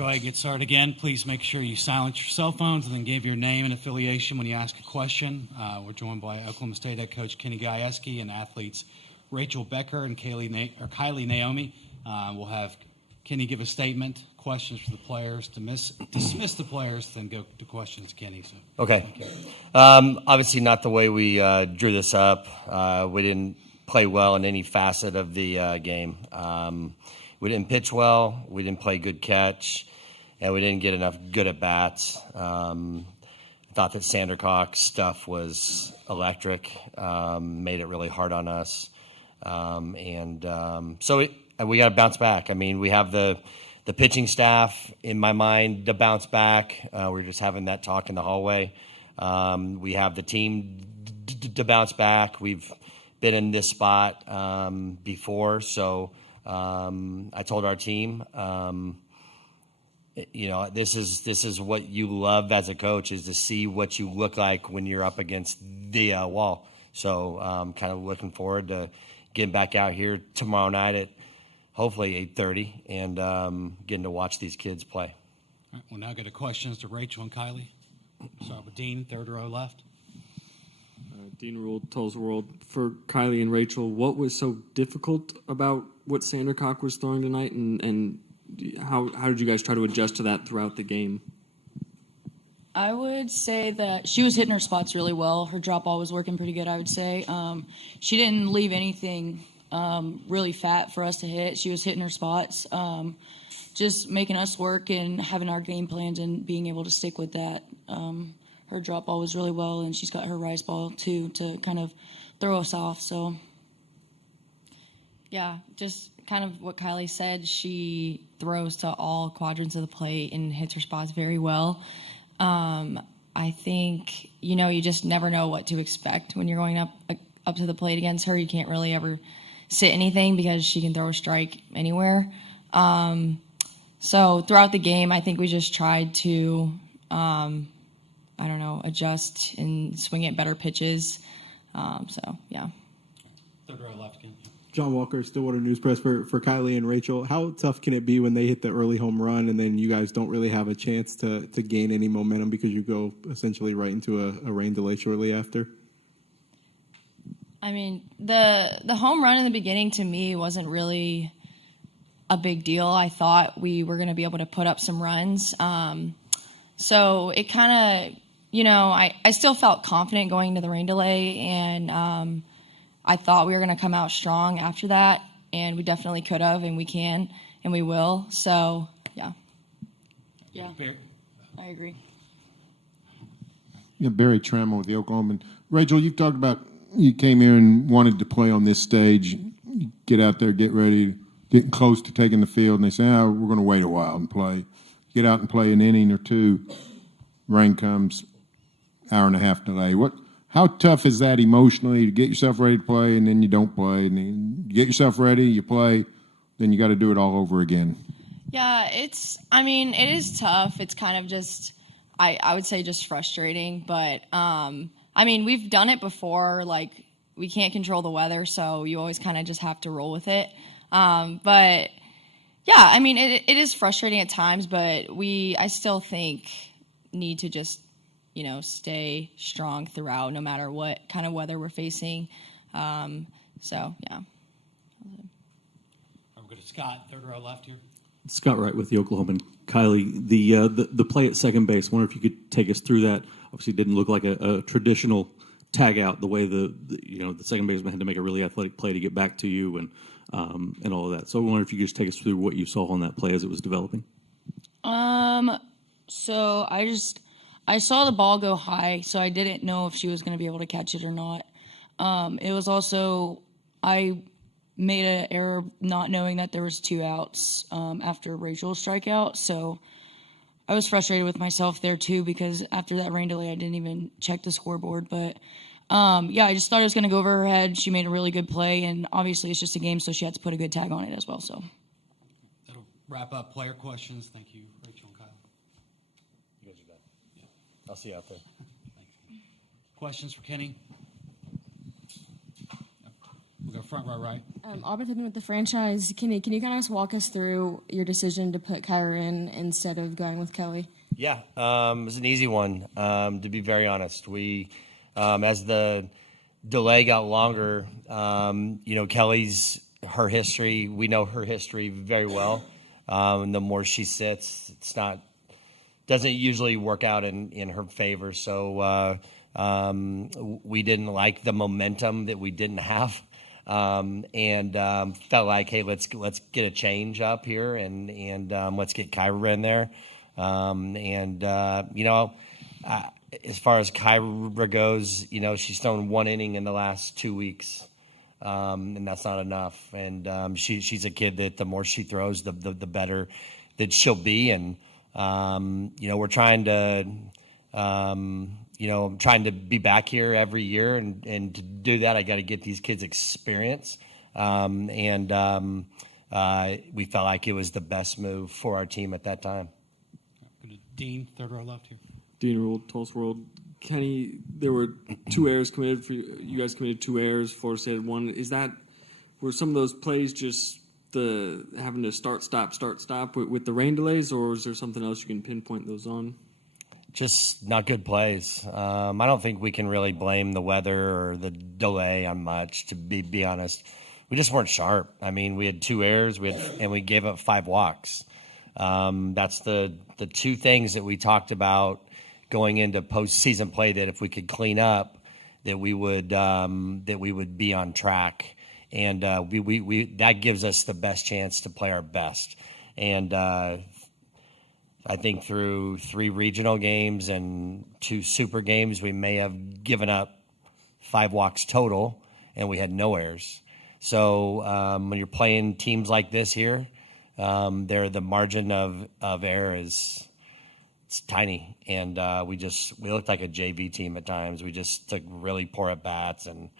go ahead and get started again. Please make sure you silence your cell phones and then give your name and affiliation when you ask a question. We're joined by Oklahoma State head coach Kenny Gajewski and athletes Rachel Becker and Kylie Naomi. We'll have Kenny give a statement, questions for the players, dismiss the players, then go to questions to Kenny. So, okay. Obviously not the way we drew this up. We didn't play well in any facet of the game. We didn't pitch well. We didn't play good catch, and we didn't get enough good at bats. Thought that Sandercock's stuff was electric. Made it really hard on us, so we got to bounce back. I mean, we have the pitching staff in my mind to bounce back. We're just having that talk in the hallway. We have the team to bounce back. We've been in this spot before, so. I told our team, this is what you love as a coach, is to see what you look like when you're up against the wall. So kind of looking forward to getting back out here tomorrow night at hopefully 8:30 and getting to watch these kids play. All right, we'll now get to questions to Rachel and Kylie. Start with Dean, third row left. Dean Rule tells the world, for Kylie and Rachel, what was so difficult about what Sandercock was throwing tonight, and how did you guys try to adjust to that throughout the game? I would say that she was hitting her spots really well. Her drop ball was working pretty good, I would say. She didn't leave anything really fat for us to hit. She was hitting her spots, just making us work and having our game plans and being able to stick with that. Her drop ball was really well, and she's got her rise ball, too, to kind of throw us off. So, yeah, just kind of what Kylie said. She throws to all quadrants of the plate and hits her spots very well. I think, you just never know what to expect when you're going up to the plate against her. You can't really ever sit anything because she can throw a strike anywhere. So throughout the game, I think we just tried to adjust and swing at better pitches. Yeah. Third row left again. John Walker, Stillwater News Press for Kylie and Rachel. How tough can it be when they hit the early home run and then you guys don't really have a chance to gain any momentum because you go essentially right into a rain delay shortly after? I mean, the home run in the beginning to me wasn't really a big deal. I thought we were going to be able to put up some runs. So it kind of, I still felt confident going to the rain delay, and I thought we were going to come out strong after that, and we definitely could have, and we can, and we will. So, yeah. yeah, I agree. Yeah, Barry Trammell with the Oklahoman. Rachel, you've talked about you came here and wanted to play on this stage. You get out there, get ready, getting close to taking the field, and they say, we're going to wait a while and play. Get out and play an inning or two. Rain comes, hour and a half delay. How tough is that emotionally to get yourself ready to play and then you don't play, and then you get yourself ready, you play, then you got to do it all over again? Yeah, it is tough. It's kind of just, I would say just frustrating, but we've done it before. Like, we can't control the weather, so you always kind of just have to roll with it. But yeah, it is frustrating at times, but I still think need to just, stay strong throughout, no matter what kind of weather we're facing. Yeah. We'll go to Scott, third row left here. Scott Wright with the Oklahoman. Kylie, the play at second base, I wonder if you could take us through that. Obviously, it didn't look like a traditional tag out, the way the second baseman had to make a really athletic play to get back to you and all of that. So I wonder if you could just take us through what you saw on that play as it was developing. So I saw the ball go high, so I didn't know if she was going to be able to catch it or not. It was also, I made an error not knowing that there was 2 outs after Rachel's strikeout, so I was frustrated with myself there too, because after that rain delay, I didn't even check the scoreboard. But I just thought it was going to go over her head. She made a really good play, and obviously it's just a game, so she had to put a good tag on it as well. So that'll wrap up player questions. Thank you, Rachel and Kyle. You guys are done. Yeah. I'll see you out there. Questions for Kenny? We'll go front row right. Auburn Pittman with the franchise. Can you kind of walk us through your decision to put Kyra in instead of going with Kelly? Yeah, it was an easy one, to be very honest. We, as the delay got longer, her history, we know her history very well. And the more she sits, doesn't usually work out in her favor. So we didn't like the momentum that we didn't have. And felt like, hey, let's get a change up here and let's get Kyra in there. As far as Kyra goes, she's thrown one inning in the last 2 weeks, and that's not enough. And she's a kid that the more she throws, the better that she'll be. And we're trying to. I'm trying to be back here every year, and to do that, I got to get these kids experience. We felt like it was the best move for our team at that time. Dean, third row left here. Dean Ruled, Tulsa World. Kenny, there were 2 errors committed for you. You guys committed 2 errors. Florida State had 1. Were some of those plays just the having to start, stop with the rain delays, or is there something else you can pinpoint those on? Just not good plays. I don't think we can really blame the weather or the delay on much, to be honest. We just weren't sharp. I mean, we had 2 errors, and we gave up 5 walks. That's the 2 things that we talked about going into postseason play, that if we could clean up, that we would be on track, and we that gives us the best chance to play our best. And I think through 3 regional games and 2 super games, we may have given up 5 walks total, and we had no errors. So when you're playing teams like this here, the margin of error it's tiny, and we looked like a JV team at times. We just took really poor at bats, and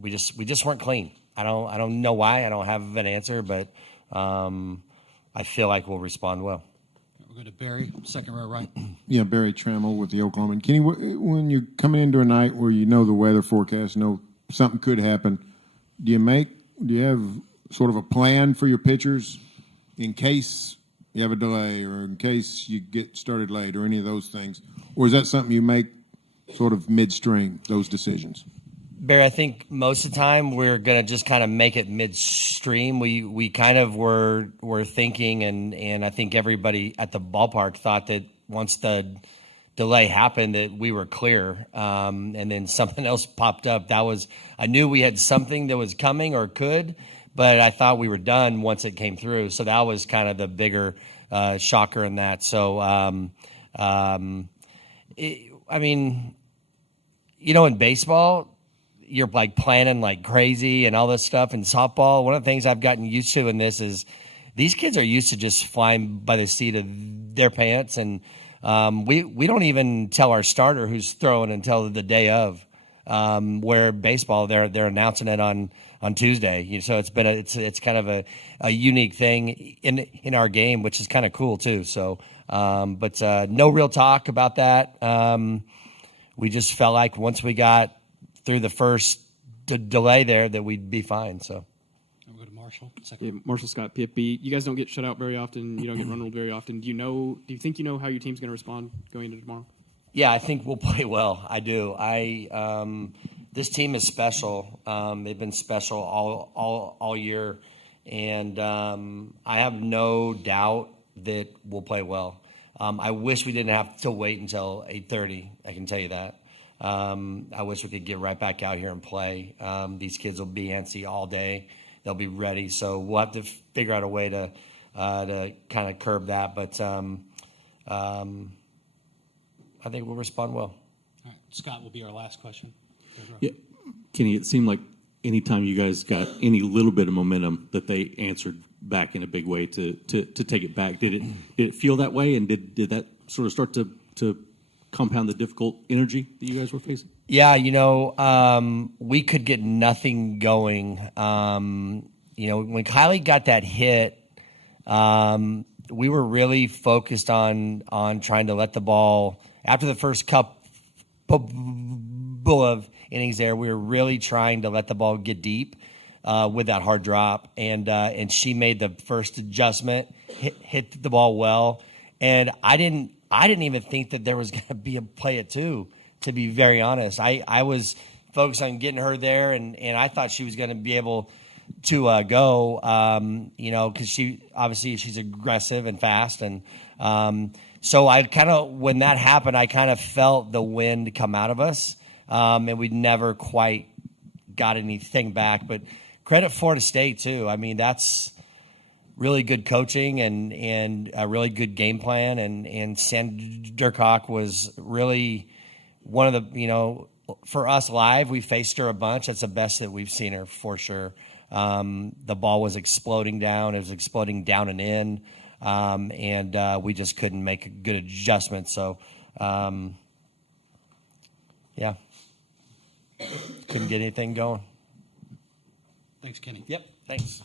we just weren't clean. I don't know why. I don't have an answer, but I feel like we'll respond well. We'll go to Barry, second row right. Yeah, Barry Trammell with the Oklahoma. Kenny, when you're coming into a night where you know the weather forecast, know something could happen, do you have sort of a plan for your pitchers in case you have a delay or in case you get started late or any of those things? Or is that something you make sort of midstream, those decisions? Barry, I think most of the time we're going to just kind of make it midstream. We kind of were thinking, and I think everybody at the ballpark thought that once the delay happened that we were clear, and then something else popped up. I knew we had something that was coming or could, but I thought we were done once it came through. So that was kind of the bigger shocker in that. So, in baseball, you're like planning like crazy and all this stuff. In softball, one of the things I've gotten used to in this is these kids are used to just flying by the seat of their pants, and we don't even tell our starter who's throwing until the day of. Where baseball, they're announcing it on Tuesday. So it's kind of a unique thing in our game, which is kind of cool too. So, but no real talk about that. We just felt like once we got through the first delay there that we'd be fine. So we'll go to Marshall. Yeah, Marshall Scott, PFB. You guys don't get shut out very often. You don't get run ruled very often. Do you think you know how your team's going to respond going into tomorrow? Yeah, I think we'll play well. I do. This team is special. They've been special all year, and I have no doubt that we'll play well. I wish we didn't have to wait until 8:30. I can tell you that. I wish we could get right back out here and play. These kids will be antsy all day. They'll be ready. So we'll have to figure out a way to kind of curb that. But I think we'll respond well. All right, Scott will be our last question. Yeah, Kenny, it seemed like anytime you guys got any little bit of momentum that they answered back in a big way to take it back. Did it feel that way, and did that sort of start to compound the difficult energy that you guys were facing? Yeah, we could get nothing going. When Kylie got that hit, we were really focused on trying to let the ball, after the first couple couple of innings there, we were really trying to let the ball get deep with that hard drop, and she made the first adjustment, hit the ball well, and I didn't even think that there was going to be a play at two. To be very honest, I was focused on getting her there, and I thought she was going to be able to go, because she's aggressive and fast, and so I kind of, when that happened, I kind of felt the wind come out of us, and we never quite got anything back. But credit Florida State too. I mean, that's really good coaching and a really good game plan, and Sandercock was really one of the, for us live, we faced her a bunch. That's the best that we've seen her for sure. The ball was exploding down. It was exploding down and in, and we just couldn't make a good adjustment. So, yeah, couldn't get anything going. Thanks, Kenny. Yep, thanks.